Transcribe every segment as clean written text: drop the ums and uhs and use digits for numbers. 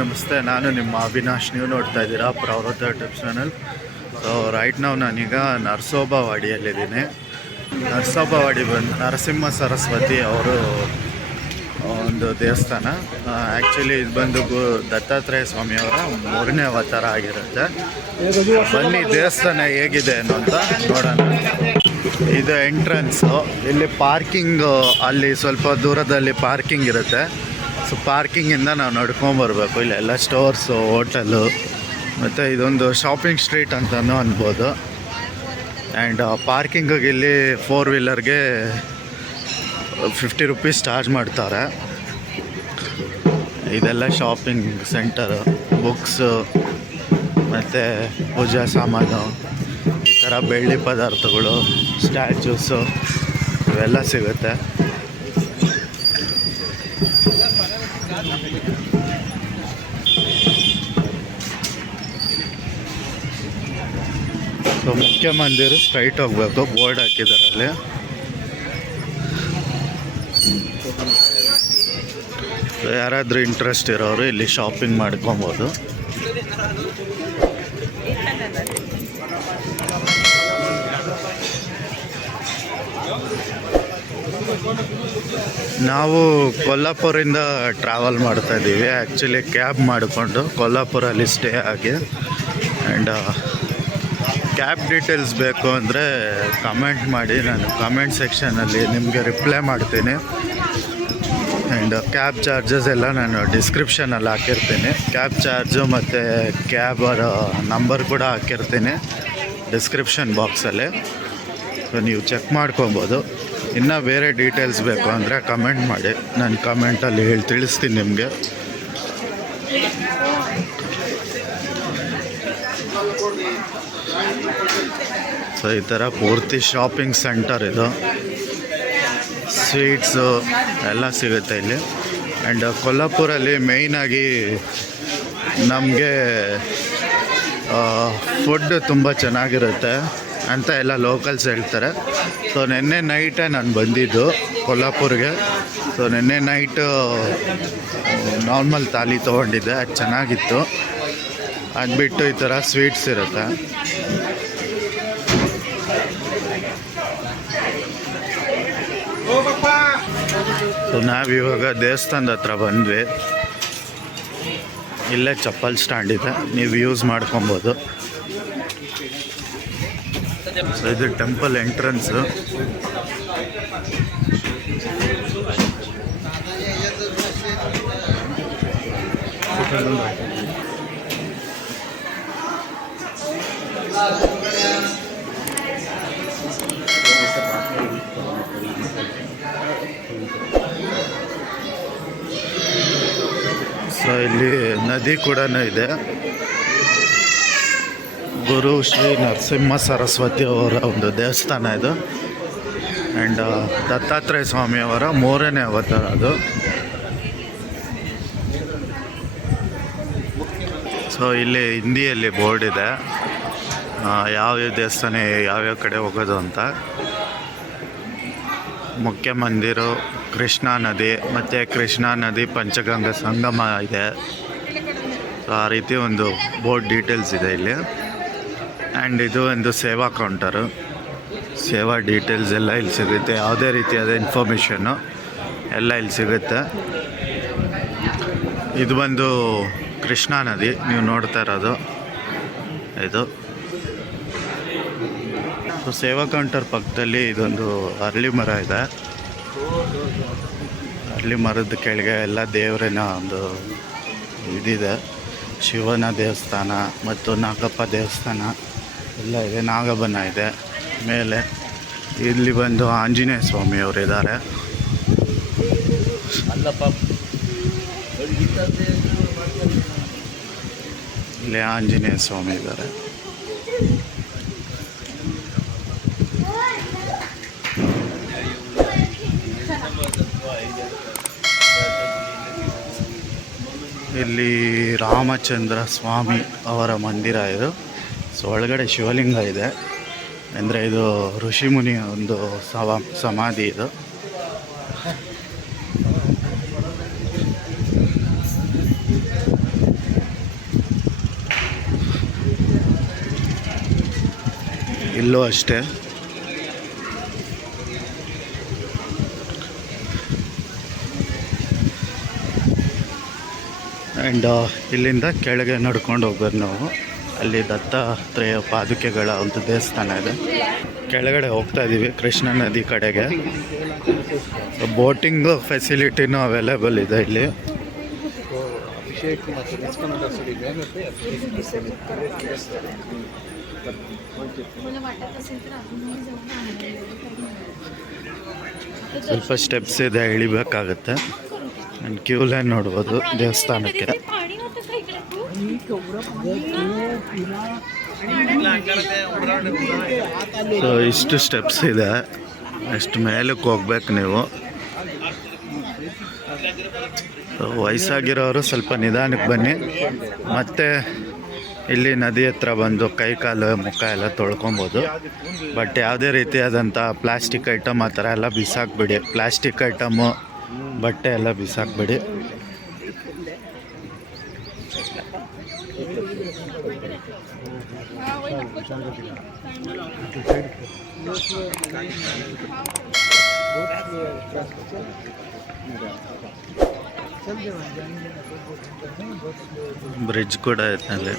ನಮಸ್ತೆ. ನಾನು ನಿಮ್ಮ ಅವಿನಾಶ್. ನೀವು ನೋಡ್ತಾ ಇದ್ದೀರಾ ಪ್ರವೃತ್ತ ಯೂಟ್ಯೂಬ್ ಚಾನಲ್. ಸೊ ರೈಟ್ ನಾವು ನಾನೀಗ ನರಸೋಬವಾಡಿಯಲ್ಲಿದ್ದೀನಿ. ನರಸೋಬವಾಡಿ ಬಂದು ನರಸಿಂಹ ಸರಸ್ವತಿ ಅವರು ಒಂದು ದೇವಸ್ಥಾನ. ಆ್ಯಕ್ಚುಲಿ ಇದು ಬಂದು ದತ್ತಾತ್ರೇಯ ಸ್ವಾಮಿಯವರ 3ನೇ ಅವತಾರ ಆಗಿರುತ್ತೆ. ಬನ್ನಿ ದೇವಸ್ಥಾನ ಹೇಗಿದೆ ಅನ್ನೋಂತ ನೋಡೋಣ. ಇದು ಎಂಟ್ರೆನ್ಸು. ಇಲ್ಲಿ ಪಾರ್ಕಿಂಗ್, ಅಲ್ಲಿ ಸ್ವಲ್ಪ ದೂರದಲ್ಲಿ ಪಾರ್ಕಿಂಗ್ ಇರುತ್ತೆ. ಸೊ ಪಾರ್ಕಿಂಗಿಂದ ನಾವು ನಡ್ಕೊಂಬರ್ಬೇಕು. ಇಲ್ಲೆಲ್ಲ ಸ್ಟೋರ್ಸು, ಹೋಟೆಲು, ಮತ್ತು ಇದೊಂದು ಶಾಪಿಂಗ್ ಸ್ಟ್ರೀಟ್ ಅಂತಲೂ ಅನ್ಬೋದು. ಆ್ಯಂಡ್ ಪಾರ್ಕಿಂಗಿಗೆ ಇಲ್ಲಿ 4 ವೀಲರ್ಗೆ 50 ರೂಪೀಸ್ ಚಾರ್ಜ್ ಮಾಡ್ತಾರೆ. ಇದೆಲ್ಲ ಶಾಪಿಂಗ್ ಸೆಂಟರು, ಬುಕ್ಸು ಮತ್ತು ಪೂಜಾ ಸಾಮಾನು, ಈ ಥರ ಬೆಳ್ಳಿ ಪದಾರ್ಥಗಳು, ಸ್ಟ್ಯಾಚ್ಯೂಸು ಇವೆಲ್ಲ ಸಿಗುತ್ತೆ. ಸೊ ಮುಖ್ಯ ಮಂದಿರ ಸ್ಟ್ರೈಟ್ ಹೋಗ್ಬೇಕು, ಬೋರ್ಡ್ ಹಾಕಿದ್ದಾರೆ ಅಲ್ಲಿ. ಸೊ ಯಾರಾದರೂ ಇಂಟ್ರೆಸ್ಟ್ ಇರೋರು ಇಲ್ಲಿ ಶಾಪಿಂಗ್ ಮಾಡ್ಕೊಬೋದು. ನಾವು ಕೊಲ್ಲಾಪುರಿಂದ ಟ್ರಾವೆಲ್ ಮಾಡ್ತಾಯಿದ್ದೀವಿ. ಆ್ಯಕ್ಚುಲಿ ಕ್ಯಾಬ್ ಮಾಡಿಕೊಂಡು ಕೊಲ್ಲಾಪುರಲ್ಲಿ ಸ್ಟೇ ಆಗಿ. ಆ್ಯಂಡ್ ಕ್ಯಾಬ್ ಡೀಟೇಲ್ಸ್ ಬೇಕು ಅಂದರೆ ಕಮೆಂಟ್ ಮಾಡಿ, ನಾನು ಕಮೆಂಟ್ ಸೆಕ್ಷನಲ್ಲಿ ನಿಮಗೆ ರಿಪ್ಲೈ ಮಾಡ್ತೀನಿ. ಆ್ಯಂಡ್ ಕ್ಯಾಬ್ ಚಾರ್ಜಸ್ ಎಲ್ಲ ನಾನು ಡಿಸ್ಕ್ರಿಪ್ಷನಲ್ಲಿ ಹಾಕಿರ್ತೀನಿ. ಕ್ಯಾಬ್ ಚಾರ್ಜು ಮತ್ತು ಕ್ಯಾಬರ ನಂಬರ್ ಕೂಡ ಹಾಕಿರ್ತೀನಿ ಡಿಸ್ಕ್ರಿಪ್ಷನ್ ಬಾಕ್ಸಲ್ಲಿ. ಸೊ ನೀವು ಚೆಕ್ ಮಾಡ್ಕೊಬೋದು. ಇನ್ನೂ ಬೇರೆ ಡೀಟೇಲ್ಸ್ ಬೇಕು ಅಂದರೆ ಕಮೆಂಟ್ ಮಾಡಿ, ನಾನು ಕಮೆಂಟಲ್ಲಿ ತಿಳಿಸ್ತೀನಿ ನಿಮಗೆ. ಸೊ ಈ ಥರ ಪೂರ್ತಿ ಶಾಪಿಂಗ್ ಸೆಂಟರ್ ಇದು. ಸ್ವೀಟ್ಸು ಎಲ್ಲ ಸಿಗುತ್ತೆ ಇಲ್ಲಿ. ಆ್ಯಂಡ್ ಕೊಲ್ಲಾಪುರಲ್ಲಿ ಮೇಯ್ನಾಗಿ ನಮಗೆ ಫುಡ್ ತುಂಬ ಚೆನ್ನಾಗಿರುತ್ತೆ ಅಂತ ಎಲ್ಲ ಲೋಕಲ್ಸ್ ಹೇಳ್ತಾರೆ. ಸೊ ನಿನ್ನೆ ನೈಟೇ ನಾನು ಬಂದಿದ್ದು ಕೊಲ್ಲಾಪುರ್ಗೆ. ಸೊ ನಿನ್ನೆ ನೈಟು ನಾರ್ಮಲ್ ಥಾಲಿ ತೊಗೊಂಡಿದ್ದೆ, ಅದು ಚೆನ್ನಾಗಿತ್ತು. ಅದು ಬಿಟ್ಟು ಈ ಥರ ಸ್ವೀಟ್ಸ್ ಇರುತ್ತೆ. ಸೊ ನಾವಿವಾಗ ದೇವಸ್ಥಾನದ ಹತ್ರ ಬಂದ್ವಿ. ಇಲ್ಲೇ ಚಪ್ಪಲ್ ಸ್ಟ್ಯಾಂಡ್ ಇದೆ, ನೀವು ಯೂಸ್ ಮಾಡ್ಕೊಬೋದು. ಸೊ ಇದು ಟೆಂಪಲ್ ಎಂಟ್ರೆನ್ಸು. ಸೊ ಇಲ್ಲಿ ನದಿ ಕೂಡ ಇದೆ. ಗುರು ಶ್ರೀ ನರಸಿಂಹ ಸರಸ್ವತಿ ಅವರ ಒಂದು ದೇವಸ್ಥಾನ ಇದು. ಆ್ಯಂಡ್ ದತ್ತಾತ್ರೇಯ ಸ್ವಾಮಿಯವರ 3ನೇ ಅವತಾರ ಅದು. ಸೊ ಇಲ್ಲಿ ಹಿಂದಿಯಲ್ಲಿ ಬೋರ್ಡ್ ಇದೆ, ಯಾವ್ಯಾವ ದೇವಸ್ಥಾನ ಯಾವ್ಯಾವ ಕಡೆ ಹೋಗೋದು ಅಂತ. ಮುಖ್ಯ ಮಂದಿರ, ಕೃಷ್ಣಾ ನದಿ, ಮತ್ತು ಕೃಷ್ಣಾ ನದಿ ಪಂಚಗಂಗಾ ಸಂಗಮ ಇದೆ. ಸೊ ಆ ರೀತಿ ಒಂದು ಬೋರ್ಡ್ ಡೀಟೇಲ್ಸ್ ಇದೆ ಇಲ್ಲಿ. ಆ್ಯಂಡ್ ಇದು ಒಂದು ಸೇವಾ ಕೌಂಟರು. ಸೇವಾ ಡೀಟೇಲ್ಸ್ ಎಲ್ಲ ಇಲ್ಲಿ ಸಿಗುತ್ತೆ. ಯಾವುದೇ ರೀತಿಯಾದ ಇನ್ಫಾರ್ಮೇಷನ್ನು ಎಲ್ಲ ಇಲ್ಲಿ ಸಿಗುತ್ತೆ. ಇದು ಬಂದು ಕೃಷ್ಣಾ ನದಿ, ನೀವು ನೋಡ್ತಾ ಇರೋದು ಇದು. ಸೊ ಸೇವಾ ಕೌಂಟರ್ ಪಕ್ಕದಲ್ಲಿ ಇದೊಂದು ಅರಳಿ ಮರ ಇದೆ. ಅರಳಿ ಮರದ ಕೆಳಗೆ ಎಲ್ಲ ದೇವರಿನ ಒಂದು ಇದಿದೆ. ಶಿವನ ದೇವಸ್ಥಾನ ಮತ್ತು ನಾಗಪ್ಪ ದೇವಸ್ಥಾನ ಎಲ್ಲ ಇದೆ. ನಾಗಬನ ಇದೆ ಮೇಲೆ. ಇಲ್ಲಿ ಬಂದು ಆಂಜನೇಯ ಸ್ವಾಮಿಯವರು ಇದ್ದಾರೆ. ಇಲ್ಲಿ ಆಂಜನೇಯ ಸ್ವಾಮಿ ಇದ್ದಾರೆ. ಇಲ್ಲಿ ರಾಮಚಂದ್ರ ಸ್ವಾಮಿ ಅವರ ಮಂದಿರ ಇದು. ಸೊ ಒಳಗಡೆ ಶಿವಲಿಂಗ ಇದೆ. ಅಂದರೆ ಇದು ಋಷಿಮುನಿಯ ಒಂದು ಸಮಾಧಿ ಇದು. ಇಲ್ಲೂ ಅಷ್ಟೇ. ಆ್ಯಂಡ್ ಇಲ್ಲಿಂದ ಕೆಳಗೆ ನಡ್ಕೊಂಡು ಹೋಗ್ಬೋದು ನಾವು. ಅಲ್ಲಿ ದತ್ತಾತ್ರೇಯ ಪಾದುಕೆಗಳ ಒಂದು ದೇವಸ್ಥಾನ ಇದೆ. ಕೆಳಗಡೆ ಹೋಗ್ತಾ ಇದ್ದೀವಿ ಕೃಷ್ಣಾ ನದಿ ಕಡೆಗೆ. ಬೋಟಿಂಗ್ ಫೆಸಿಲಿಟಿನೂ ಅವೈಲೇಬಲ್ ಇದೆ ಇಲ್ಲಿ. ಸ್ವಲ್ಪ ಸ್ಟೆಪ್ಸ್ ಇದೆ, ಇಳಿಬೇಕಾಗತ್ತೆ. ಆ್ಯಂಡ್ ಕ್ಯೂ ಲೈನ್ ನೋಡ್ಬೋದು ದೇವಸ್ಥಾನಕ್ಕೆ. ಸೊ ಇಷ್ಟು ಸ್ಟೆಪ್ಸ್ ಇದೆ, ಅಷ್ಟು ಮೇಲಕ್ಕೆ ಹೋಗ್ಬೇಕು ನೀವು. ವಯಸ್ಸಾಗಿರೋರು ಸ್ವಲ್ಪ ನಿಧಾನಕ್ಕೆ ಬನ್ನಿ. ಮತ್ತು ಇಲ್ಲಿ ನದಿ ಹತ್ರ ಬಂದು ಕೈ ಕಾಲು ಮುಖ ಎಲ್ಲ ತೊಳ್ಕೊಬೋದು. ಬಟ್ ಯಾವುದೇ ರೀತಿಯಾದಂಥ ಪ್ಲಾಸ್ಟಿಕ್ ಐಟಮ್ ಆ ಥರ ಎಲ್ಲ ಬಿಸಾಕ್ಬಿಡಿ. ಪ್ಲಾಸ್ಟಿಕ್ ಐಟಮು, ಬಟ್ಟೆ ಎಲ್ಲ ಬಿಸಾಕ್ಬಿಡಿ. ಬ್ರಿಡ್ಜ್ ಕೂಡ ಐತೆ ಅಲ್ಲಿ.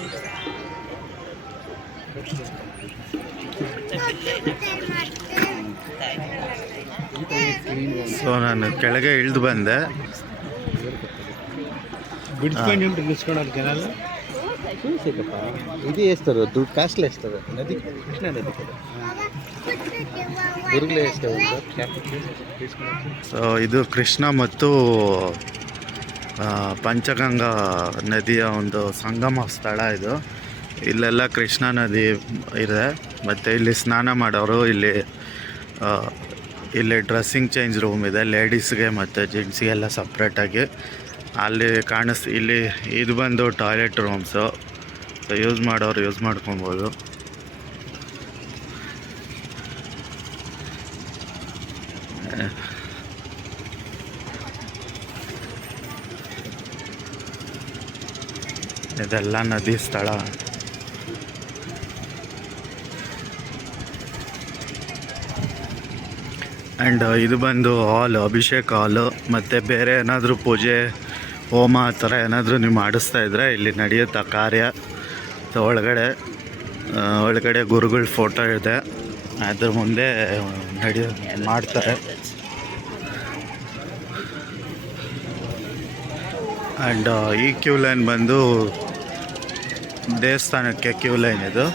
ಸೊ ನಾನು ಕೆಳಗೆ ಇಳಿದು ಬಂದೆ. ಇದು ಎಷ್ಟದು ದುಡ್ಡು ಕಾಸ್ಟ್ಲಿ ಎಷ್ಟದು ನದಿ ಕೃಷ್ಣ ನದಿ ಕಡೆ ದುರ್ಗಲೆ ಎಷ್ಟು. ಸೊ ಇದು ಕೃಷ್ಣ ಮತ್ತು ಪಂಚಗಂಗಾ ನದಿಯ ಒಂದು ಸಂಗಮ ಸ್ಥಳ ಇದು. ಇಲ್ಲೆಲ್ಲ ಕೃಷ್ಣಾ ನದಿ ಇದೆ. ಮತ್ತು ಇಲ್ಲಿ ಸ್ನಾನ ಮಾಡೋರು, ಇಲ್ಲಿ ಡ್ರೆಸ್ಸಿಂಗ್ ಚೇಂಜ್ ರೂಮ್ ಇದೆ ಲೇಡೀಸ್ಗೆ ಮತ್ತು ಜೆಂಟ್ಸ್ಗೆಲ್ಲ ಸಪ್ರೇಟಾಗಿ. ಅಲ್ಲಿ ಇಲ್ಲಿ ಇದು ಬಂದು ಟಾಯ್ಲೆಟ್ ರೂಮ್ಸು. ಸೊ ಯೂಸ್ ಮಾಡೋರು ಯೂಸ್ ಮಾಡ್ಕೊಬೋದು. ಇದೆಲ್ಲ ನದಿ ಸ್ಥಳ. ಆ್ಯಂಡ್ ಇದು ಬಂದು ಹಾಲು, ಅಭಿಷೇಕ್ ಹಾಲು. ಮತ್ತು ಬೇರೆ ಏನಾದರೂ ಪೂಜೆ ಹೋಮ ಆ ಥರ ಏನಾದರೂ ನೀವು ಮಾಡಿಸ್ತಾ ಇದ್ದರೆ ಇಲ್ಲಿ ನಡೆಯುತ್ತೆ ಕಾರ್ಯ. ಸೊ ಒಳಗಡೆ ಗುರುಗಳ ಫೋಟೋ ಇದೆ, ಅದ್ರ ಮುಂದೆ ಮಾಡ್ತಾರೆ. ಆ್ಯಂಡ್ ಈ ಕ್ಯೂ ಲೈನ್ ಬಂದು ದೇವಸ್ಥಾನಕ್ಕೆ ಕ್ಯೂ ಲೈನ್ ಇದು.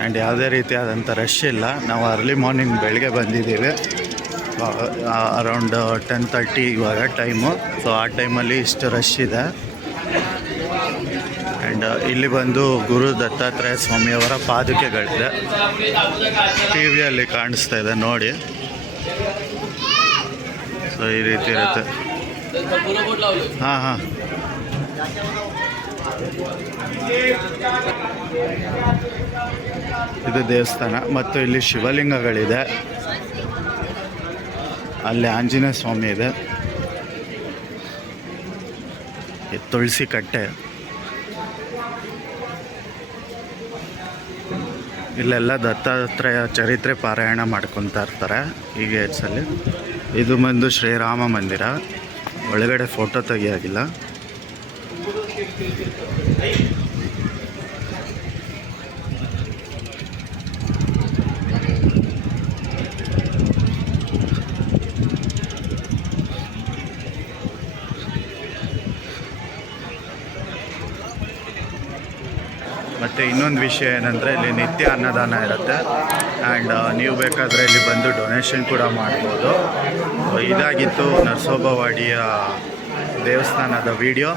ಆ್ಯಂಡ್ ಯಾವುದೇ ರೀತಿಯಾದಂಥ ರಶ್ ಇಲ್ಲ. ನಾವು ಅರ್ಲಿ ಮಾರ್ನಿಂಗ್ ಬೆಳಗ್ಗೆ ಬಂದಿದ್ದೀವಿ, ಅರೌಂಡ್ 10:30 ಇವಾಗ ಟೈಮು. ಸೊ ಆ ಟೈಮಲ್ಲಿ ಇಷ್ಟು ರಶ್ ಇದೆ. ಆ್ಯಂಡ್ ಇಲ್ಲಿ ಬಂದು ಗುರು ದತ್ತಾತ್ರೇಯ ಸ್ವಾಮಿಯವರ ಪಾದುಕೆಗಳಿದೆ. ಟಿ ವಿಯಲ್ಲಿ ಕಾಣಿಸ್ತಾ ಇದೆ ನೋಡಿ. ಸೊ ಈ ರೀತಿ ಇರುತ್ತೆ. ಹಾಂ ಇದು ದೇವಸ್ಥಾನ. ಮತ್ತು ಇಲ್ಲಿ ಶಿವಲಿಂಗಗಳಿದೆ. ಅಲ್ಲಿ ಆಂಜನೇಯ ಸ್ವಾಮಿ ಇದೆ. ತುಳಸಿ ಕಟ್ಟೆ. ಇಲ್ಲೆಲ್ಲ ದತ್ತಾತ್ರೇಯ ಚರಿತ್ರೆ ಪಾರಾಯಣ ಮಾಡ್ಕೊತಾ ಇರ್ತಾರೆ ಈ ಗೇಟ್ಸಲ್ಲಿ. ಇದು ಬಂದು ಶ್ರೀರಾಮ ಮಂದಿರ. ಒಳಗಡೆ ಫೋಟೋ ತೆಗಿಯಾಗಿಲ್ಲ. ಮತ್ತು ಇನ್ನೊಂದು ವಿಷಯ ಏನಂದರೆ ಇಲ್ಲಿ ನಿತ್ಯ ಅನ್ನದಾನ ಇರುತ್ತೆ. ಆ್ಯಂಡ್ ನೀವು ಬೇಕಾದರೆ ಇಲ್ಲಿ ಬಂದು ಡೊನೇಷನ್ ಕೂಡ ಮಾಡ್ಬೋದು. ಇದಾಗಿತ್ತು ನರಸೋಬವಾಡಿಯ ದೇವಸ್ಥಾನದ ವಿಡಿಯೋ.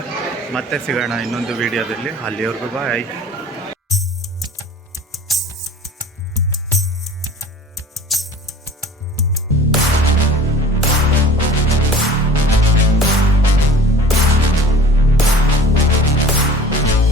ಮತ್ತೆ ಸಿಗೋಣ ಇನ್ನೊಂದು ವಿಡಿಯೋದಲ್ಲಿ. ಅಲ್ಲಿವರೆಗೂ ಬಾಯ್.